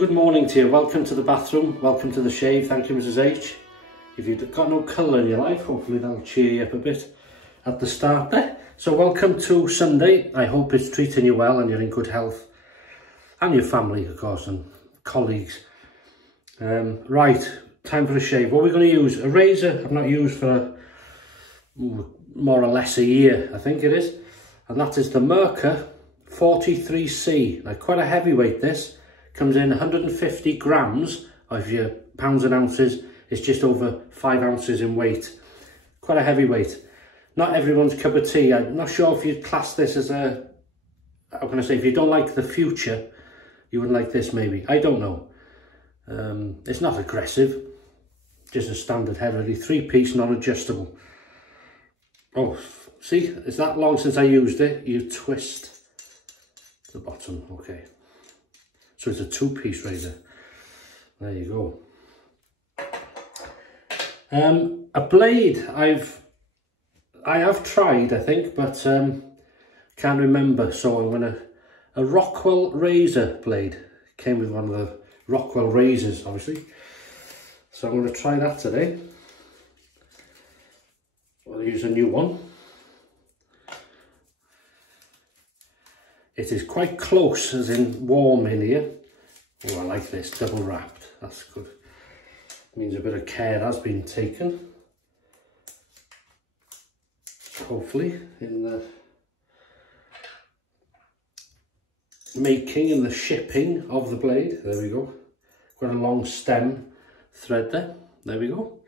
good morning to you. Welcome to the bathroom. Welcome to the shave. Thank you, Mrs H. If you've got no colour in your life, hopefully that'll cheer you up a bit at the start there. So welcome to Sunday. I hope it's treating you well and you're in good health. And your family, of course, and colleagues. Right, time for a shave. What we're going to use, a razor I've not used for more or less a year, I think it is. And that is the Merkur 43c. Like quite a heavyweight this. Comes in 150 grams, or if you're pounds and ounces, it's just over 5 ounces in weight. Quite a heavy weight. Not everyone's cup of tea. I'm not sure if you'd class this as a, how can I say, if you don't like the Future, you wouldn't like this maybe. I don't know. It's not aggressive, just a standard head really. 3-piece, non-adjustable. Oh, see, it's that long since I used it. You twist the bottom, okay. So it's a 2-piece razor. There you go. A blade I have tried, I think, but can't remember. So I'm gonna, a Rockwell razor blade. Came with one of the Rockwell razors, obviously. So I'm gonna try that today. I'll use a new one. It is quite close, as in warm in here. Oh, I like this, double wrapped. That's good. Means a bit of care has been taken. Hopefully, in the making and the shipping of the blade. There we go. Got a long stem thread there. There we go.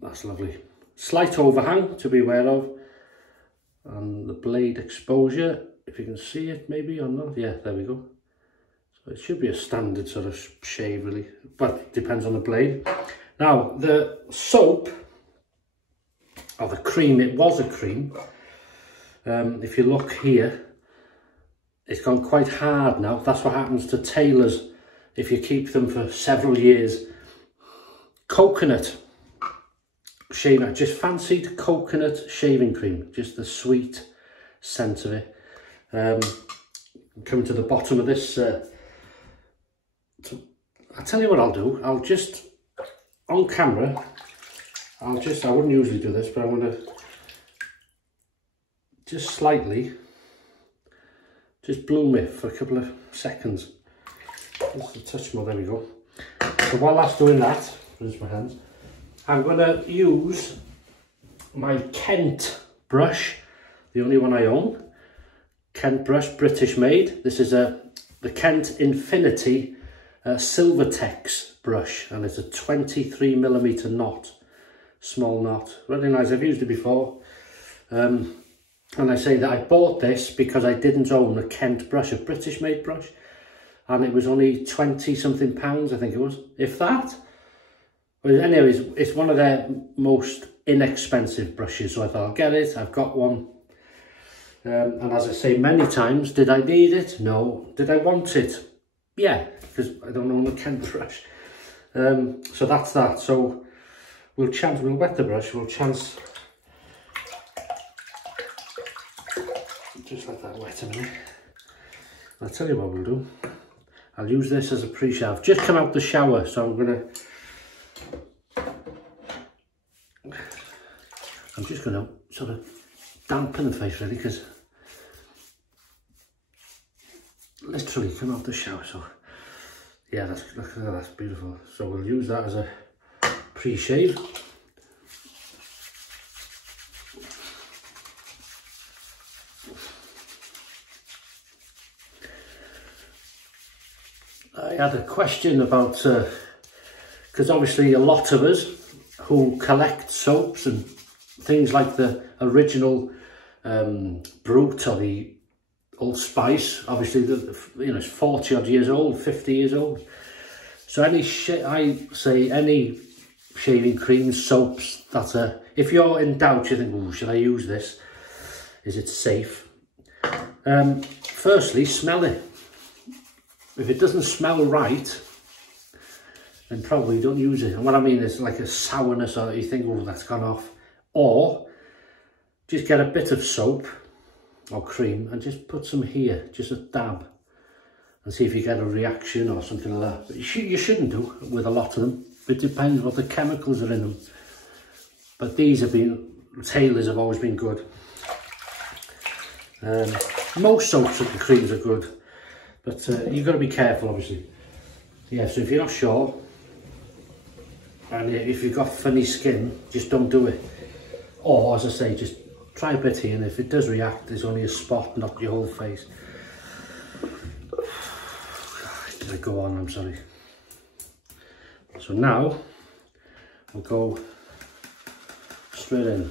That's lovely. Slight overhang to be aware of, and the blade exposure, if you can see it maybe or not. Yeah, there we go. So it should be a standard sort of shave really, but it depends on the blade. Now the soap, or the cream, it was a cream. If you look here, it's gone quite hard now. That's what happens to tailors if you keep them for several years. Coconut shaving, I just fancied coconut shaving cream, just the sweet scent of it. Coming to the bottom of this, I'll tell you what I'll do. I'll just, on camera, I wouldn't usually do this, but I'm going to just slightly, just bloom it for a couple of seconds. Just a touch more, there we go. So while that's doing that, rinse my hands, I'm going to use my Kent brush, the only one I own. Kent brush, British made. This is the Kent Infinity Silvertex brush, and it's a 23mm knot, small knot. Really nice. I've used it before. And I say that I bought this because I didn't own a Kent brush, a British made brush, and it was only 20 something pounds, I think it was, if that. But anyways, it's one of their most inexpensive brushes, so I thought I'll get it. I've got one. And as I say many times, did I need it? No. Did I want it? Yeah, because I don't own a Kent brush. So that's that. So we'll wet the brush, we'll chance, just let that wet a minute. I'll tell you what we'll do. I'll use this as a pre-shave. I've just come out the shower, so I'm just going to sort of dampen the face really, because literally come out the shower. So yeah, that's beautiful. So we'll use that as a pre-shave. I had a question about, because obviously a lot of us who collect soaps and things like the original Brute or the Old Spice, obviously it's 40 odd years old, 50 years old. So I say any shaving creams, soaps that if you're in doubt, you think, oh, should I use this? Is it safe? Firstly, smell it. If it doesn't smell right, then probably don't use it. And what I mean is like a sourness, or you think, oh, that's gone off. Or just get a bit of soap or cream and just put some here, just a dab, and see if you get a reaction or something like that. But you shouldn't do with a lot of them. It depends what the chemicals are in them. But these have been, Taylor's have always been good. Most soaps and creams are good, but you've got to be careful, obviously. Yeah, so if you're not sure, and if you've got funny skin, just don't do it. Or, as I say, just try a bit here, and if it does react, there's only a spot, not your whole face. Did I go on? I'm sorry. So now, we'll go straight in.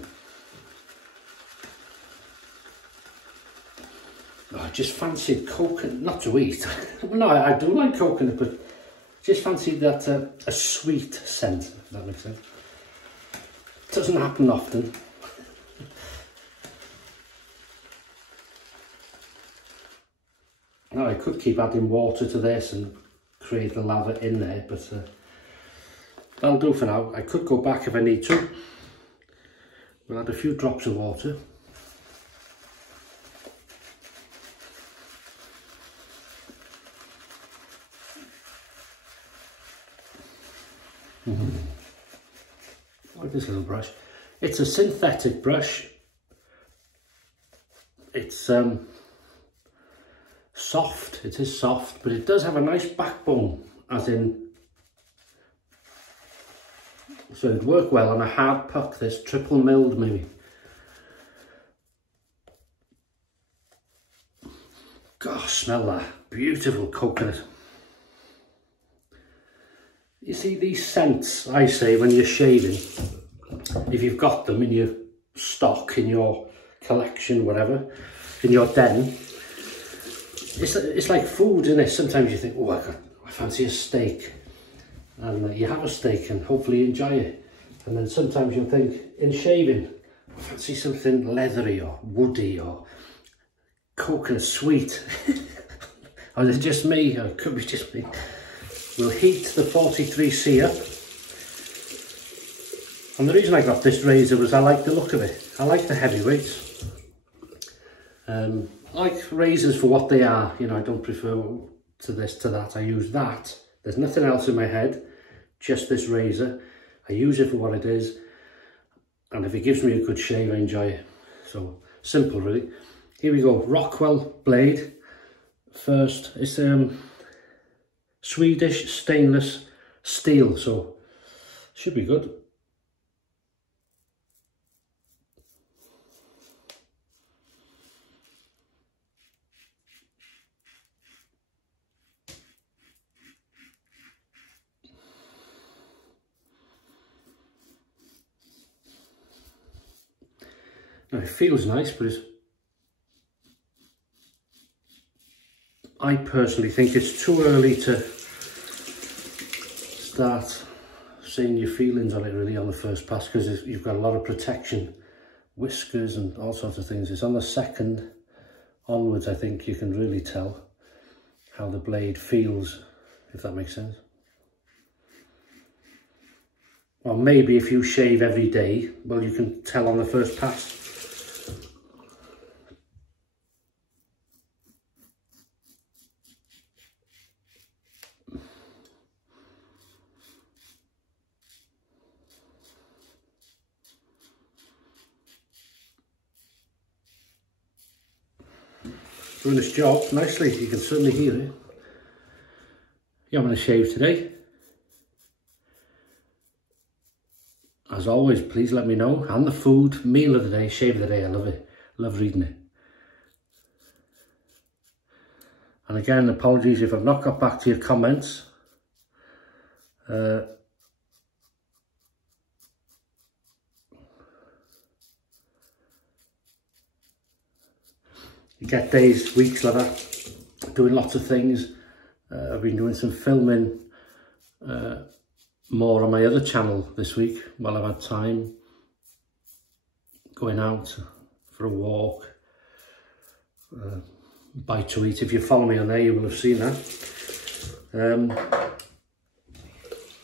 Oh, I just fancied coconut, not to eat. No, I do like coconut, but just fancied that a sweet scent, if that makes sense. Doesn't happen often. Now I could keep adding water to this and create the lava in there, but that'll do for now. I could go back if I need to. We'll add a few drops of water. Like this little brush. It's a synthetic brush. It's soft, it is soft, but it does have a nice backbone, as in, so it'd work well on a hard puck, this triple milled maybe. Gosh, smell that, beautiful coconut. You see these scents, I say, when you're shaving, if you've got them in your stock, in your collection, whatever, in your den, it's like food, isn't it? Sometimes you think, oh, I fancy a steak. And you have a steak and hopefully you enjoy it. And then sometimes you'll think, in shaving, I fancy something leathery or woody or coconut sweet. Or is it just me? Or it could be just me. We'll heat the 43c up. And the reason I got this razor was I like the look of it. I like the heavyweights. I like razors for what they are. You know, I don't prefer to this, to that. I use that. There's nothing else in my head, just this razor. I use it for what it is. And if it gives me a good shave, I enjoy it. So, simple really. Here we go, Rockwell Blade. First, it's Swedish stainless steel, so should be good. Now it feels nice, but I personally think it's too early to start saying your feelings on it really on the first pass, because you've got a lot of protection, whiskers and all sorts of things. It's on the second onwards, I think you can really tell how the blade feels, if that makes sense. Well, maybe if you shave every day, well, you can tell on the first pass. Doing this job nicely, you can certainly hear it. You're having a shave today. As always, please let me know. And the food, meal of the day, shave of the day, I love it. Love reading it. And again, apologies if I've not got back to your comments. You get days, weeks like that, doing lots of things. I've been doing some filming more on my other channel this week while I've had time. Going out for a walk, bite to eat. If you follow me on there, you will have seen that.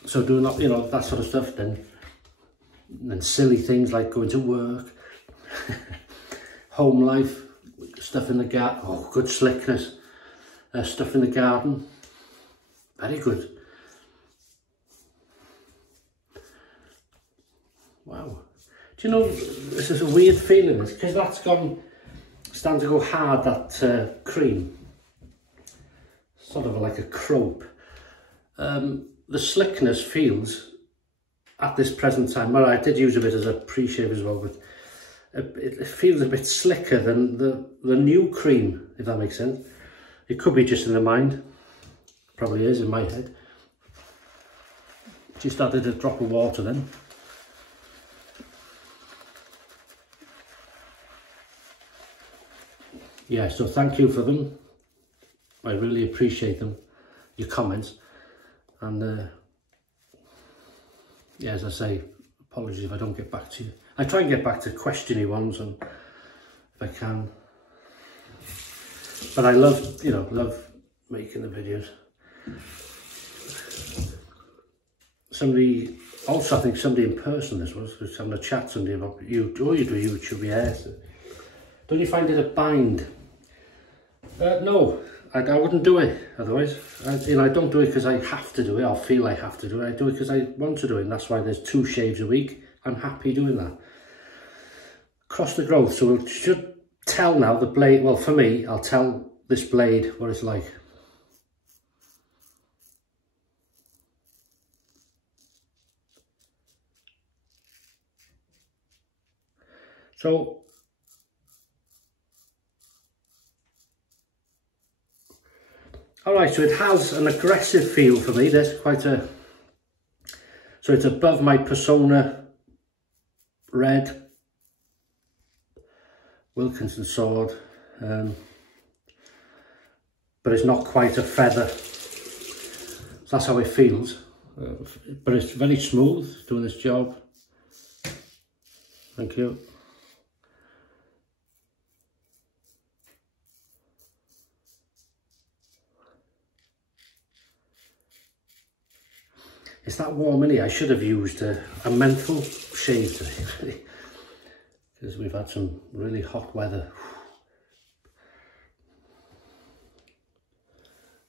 So doing that, you know, that sort of stuff. Then silly things like going to work. home life, stuff in the garden. Oh, good slickness. Stuff in the garden, very good. Wow. Do you know, this is a weird feeling, because that's starting to go hard, that cream. Sort of like a crope. The slickness feels, at this present time, well, I did use a bit as a pre-shave as well, but it feels a bit slicker than the new cream, if that makes sense. It could be just in the mind, probably is in my head. Just added a drop of water then. Yeah, so thank you for them. I really appreciate them, your comments. And yeah, as I say, apologies if I don't get back to you. I try and get back to questiony ones, and if I can. But I love, you know, love making the videos. Somebody, also I think somebody in person this was having a chat to somebody about you. Oh, you do YouTube, yeah. So, don't you find it a bind? No, I wouldn't do it otherwise. You know, I don't do it because I have to do it or feel I have to do it. I do it because I want to do it, and that's why there's 2 shaves a week. I'm happy doing that. Across the growth, so we should tell now the blade, well for me, I'll tell this blade what it's like. So, alright, so it has an aggressive feel for me. There's quite a, so it's above my Persona red Wilkinson sword, but it's not quite a feather. So that's how it feels, but it's very smooth doing this job. Thank you. It's that warm in here. I should have used a menthol shave today, because we've had some really hot weather.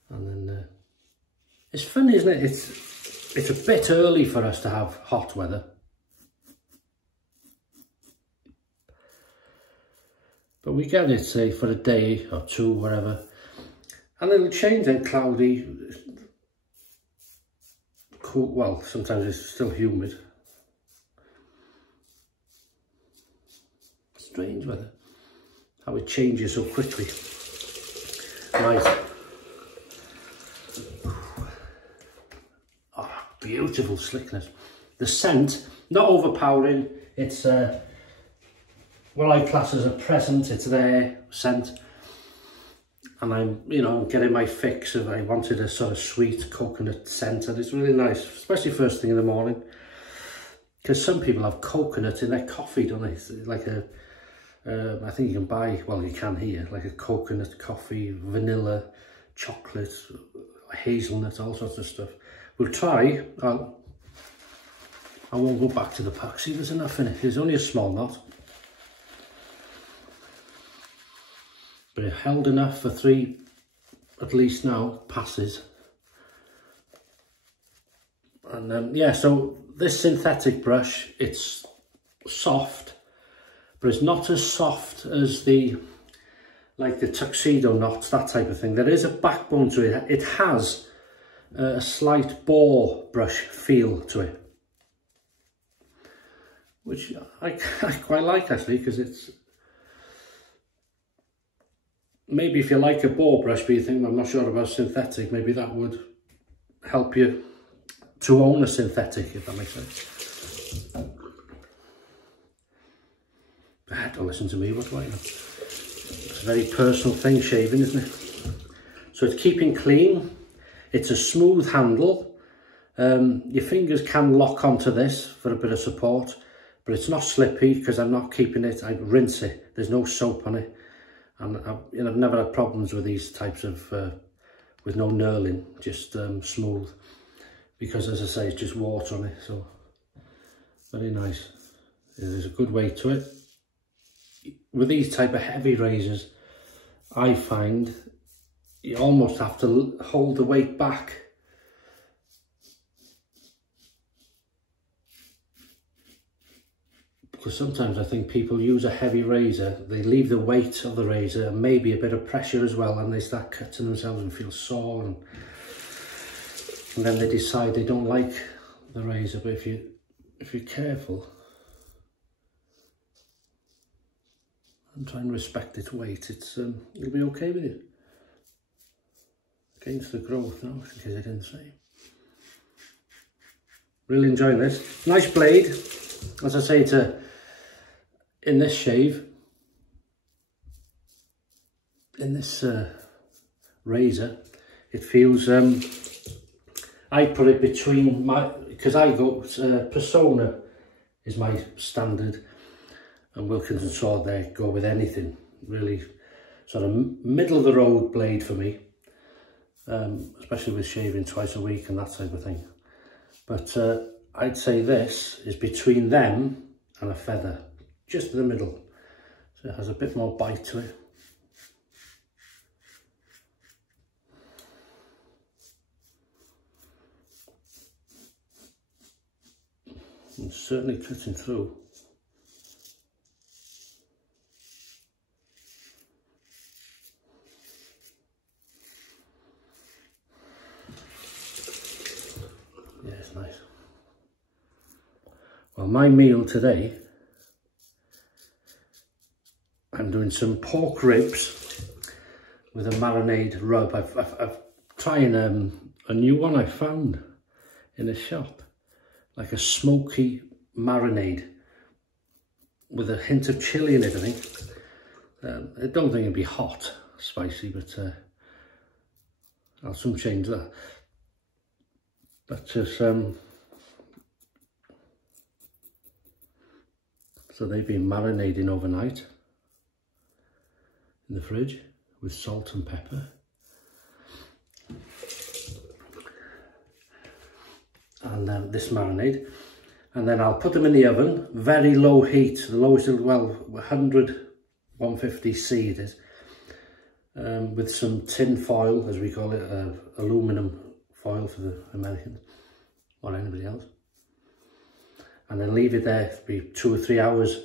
And then it's funny, isn't it? It's a bit early for us to have hot weather, but we get it, say, for a day or 2, whatever, and it'll change then. Cloudy, cool. Well, sometimes it's still humid. Strange weather, how it changes so quickly. Right. Oh, beautiful slickness. The scent, not overpowering. It's what I class as a present. It's their scent, and I'm, you know, getting my fix of, I wanted a sort of sweet coconut scent, and it's really nice, especially first thing in the morning, because some people have coconut in their coffee, don't they? It's like a I think you can buy, well, you can here, like a coconut coffee, vanilla, chocolate, hazelnut, all sorts of stuff. We'll try. I won't go back to the pack. See, there's enough in it. There's only a small knot, but it held enough for 3 at least now passes. And yeah, so this synthetic brush, it's soft, but it's not as soft as the, like the tuxedo knots, that type of thing. There is a backbone to it. It has a slight boar brush feel to it, which I quite like, actually, because it's, maybe if you like a boar brush but you think, I'm not sure about synthetic, maybe that would help you to own a synthetic, if that makes sense. Don't listen to me, what do I know? It's a very personal thing, shaving, isn't it? So it's keeping clean. It's a smooth handle. Your fingers can lock onto this for a bit of support, but it's not slippy because I'm not keeping it. I rinse it. There's no soap on it. And I've never had problems with these types of, with no knurling, just smooth. Because, as I say, it's just water on it, so very nice. There's a good weight to it. with these type of heavy razors, I find you almost have to hold the weight back. Because sometimes I think people use a heavy razor, they leave the weight of the razor and maybe a bit of pressure as well, and they start cutting themselves and feel sore, and then they decide they don't like the razor. But if you're careful and try and respect its weight, it'll be okay with you. Against the growth now, in case I didn't say. Really enjoying this. Nice blade. As I say, in this shave, in this razor, it feels, I put it between because I go, Persona is my standard, and Wilkinson sword there, go with anything, really sort of middle of the road blade for me, especially with shaving twice a week and that type of thing. But I'd say this is between them and a feather, just in the middle, so it has a bit more bite to it. And certainly cutting through. Yeah, it's nice. Well, my meal today, I'm doing some pork ribs with a marinade rub. I've trying a new one I found in a shop, like a smoky marinade with a hint of chilli in it, I think. I don't think it'd be hot, spicy, but I'll soon change that. But just so they've been marinating overnight in the fridge with salt and pepper. And this marinade, and then I'll put them in the oven, very low heat, the lowest, well, 150C it is, with some tin foil, as we call it, aluminum foil for the Americans or anybody else, and then leave it there for 2 or 3 hours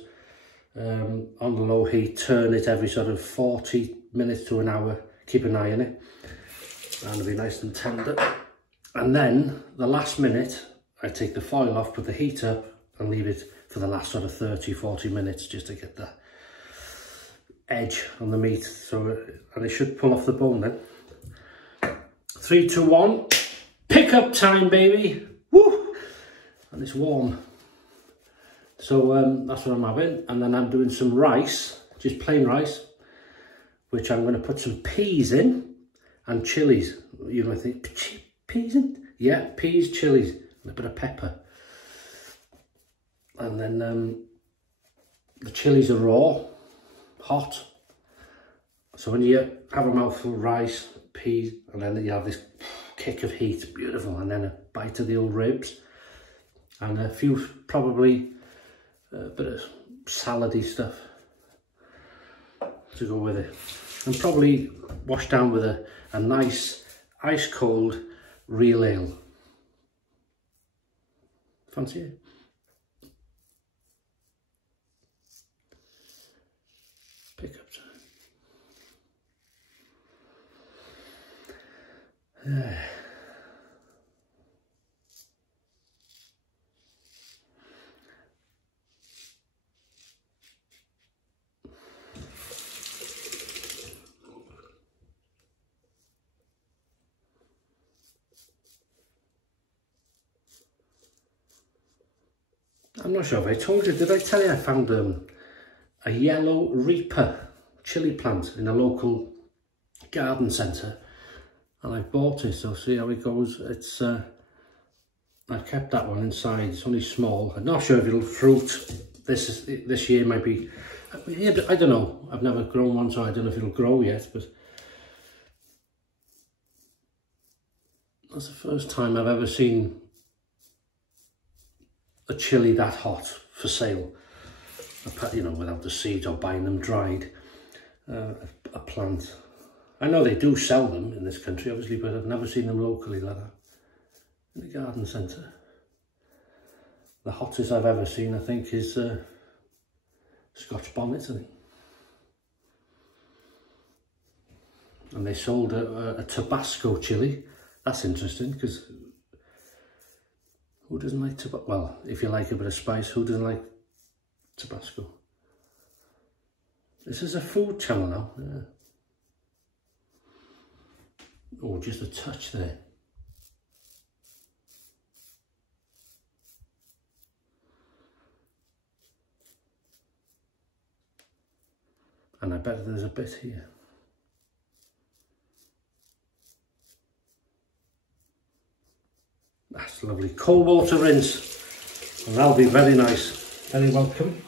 on the low heat. Turn it every sort of 40 minutes to an hour, keep an eye on it, and it'll be nice and tender. And then the last minute, I take the foil off, put the heat up, and leave it for the last sort of 30-40 minutes just to get that edge on the meat. So, and it should pull off the bone then. 3, 2, 1, pick up time, baby. Woo! And it's warm. So that's what I'm having. And then I'm doing some rice, just plain rice, which I'm going to put some peas in and chilies. You know, I think peas in? Yeah, peas, chilies, and a bit of pepper. And then the chilies are raw, hot. So when you have a mouthful of rice, peas, and then you have this kick of heat, beautiful, and then a bite of the old ribs, and a few, probably a bit of salady stuff to go with it. And probably wash down with a nice ice cold real ale. Fancy it? Pick up time. I'm not sure if I told you, did I tell you I found a yellow reaper chili plant in a local garden centre, and I bought it, so see how it goes. It's I've kept that one inside. It's only small. I'm not sure if it'll fruit this year. Might be, I don't know, I've never grown one, so I don't know if it'll grow yet, but that's the first time I've ever seen a chili that hot for sale. you know, without the seeds or buying them dried, a plant. I know they do sell them in this country, obviously, but I've never seen them locally like that in the garden centre. The hottest I've ever seen, I think, is Scotch bonnet, I think. And they sold a Tabasco chilli. That's interesting, because who doesn't like Tabasco? Well, if you like a bit of spice, who doesn't like Tabasco? This is a food channel now. Yeah. Oh, just a touch there. And I bet there's a bit here. That's lovely. Cold water rinse. And that'll be very nice. Very welcome.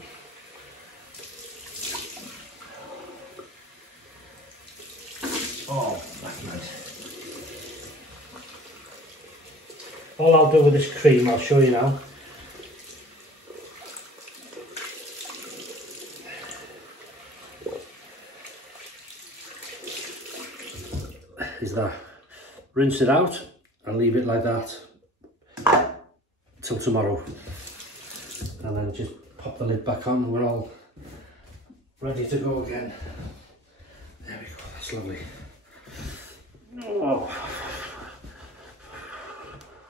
Oh, that's nice. All I'll do with this cream, I'll show you now. Is that rinse it out and leave it like that till tomorrow, and then just pop the lid back on and we're all ready to go again. There we go, that's lovely. Oh.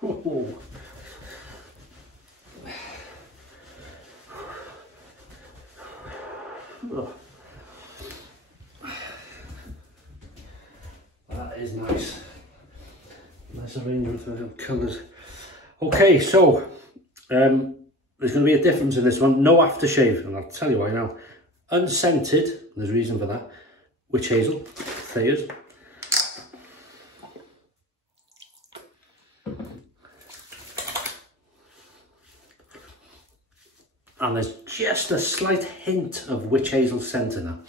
Oh. Oh. That is nice. Nice arrangement of colours. Okay, so there's going to be a difference in this one. No aftershave, and I'll tell you why now. Unscented, there's a reason for that. Witch Hazel, Thayer's. And there's just a slight hint of Witch Hazel scent in that.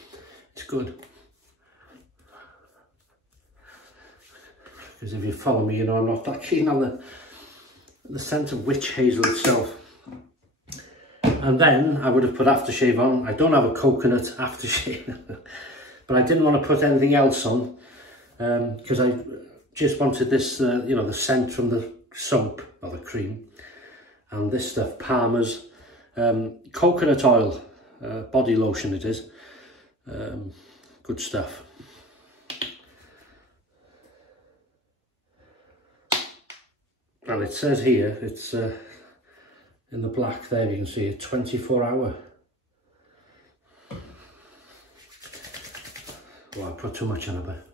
It's good. Because if you follow me, you know I'm not that keen on the scent of Witch Hazel itself. And then I would have put aftershave on. I don't have a coconut aftershave, but I didn't want to put anything else on because I just wanted this, you know, the scent from the soap or the cream, and this stuff, Palmer's coconut oil body lotion. It is good stuff. And it says here, it's in the black there, you can see it, 24 hour. Oh, I put too much on it, but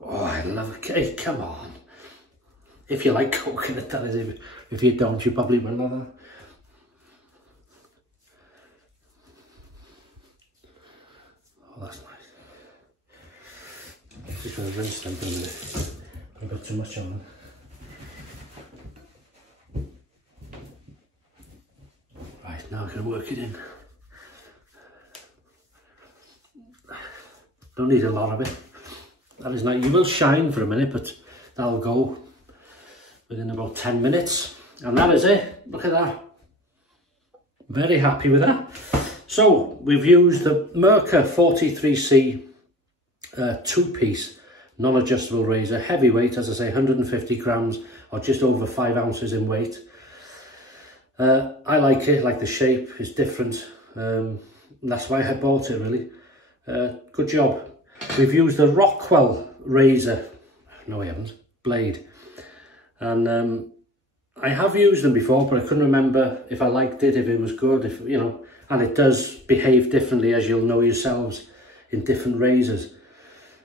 oh, I love it. Hey, come on. If you like coconut, that is. If you don't, you probably will love that. Oh, that's nice. Just going to rinse them for a minute. I got too much on them. Right, now I can work it in. Don't need a lot of it. That is nice. You will shine for a minute, but that'll go within about 10 minutes. And that is it. Look at that. Very happy with that. So we've used the Merkur 43c 2-piece non-adjustable razor, heavyweight, as I say, 150 grams or just over 5 ounces in weight. I like it, like the shape is different. That's why I bought it, really. Good job. We've used the Rockwell razor, no I haven't, blade. And I have used them before, but I couldn't remember if I liked it, if it was good, if, you know, and it does behave differently, as you'll know yourselves, in different razors.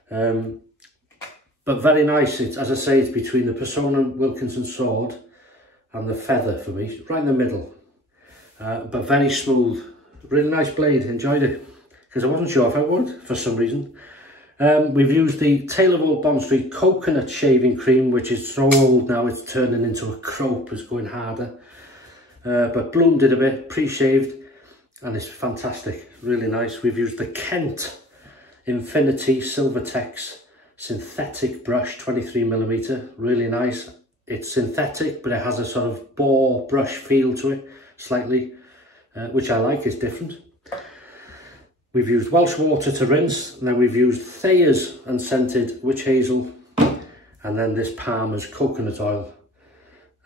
But very nice. It's, as I say, it's between the Persona Wilkinson sword and the feather for me, right in the middle. But very smooth, really nice blade, enjoyed it. Because I wasn't sure if I would, for some reason. We've used the Taylor Old Bond Street coconut shaving cream, which is so old now, it's turning into a crope, it's going harder. But bloomed it a bit, pre-shaved, and it's fantastic, really nice. We've used the Kent Infinity Silvertex synthetic brush, 23mm, really nice. It's synthetic, but it has a sort of boar brush feel to it, slightly, which I like, it's different. We've used Welsh water to rinse, and then we've used Thayer's Unscented Witch Hazel, and then this Palmer's coconut oil,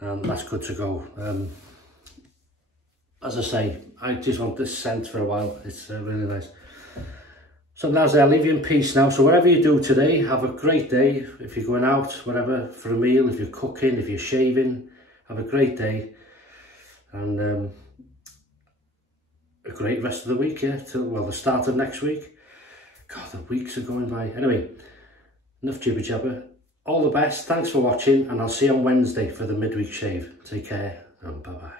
and that's good to go. As I say, I just want this scent for a while. It's really nice. So that's it. I'll leave you in peace now. So whatever you do today, have a great day. If you're going out, whatever, for a meal, if you're cooking, if you're shaving, have a great day. And a great rest of the week, yeah, till, well, the start of next week. God, the weeks are going by. Anyway, enough jibber jabber. All the best. Thanks for watching, and I'll see you on Wednesday for the midweek shave. Take care, and bye-bye.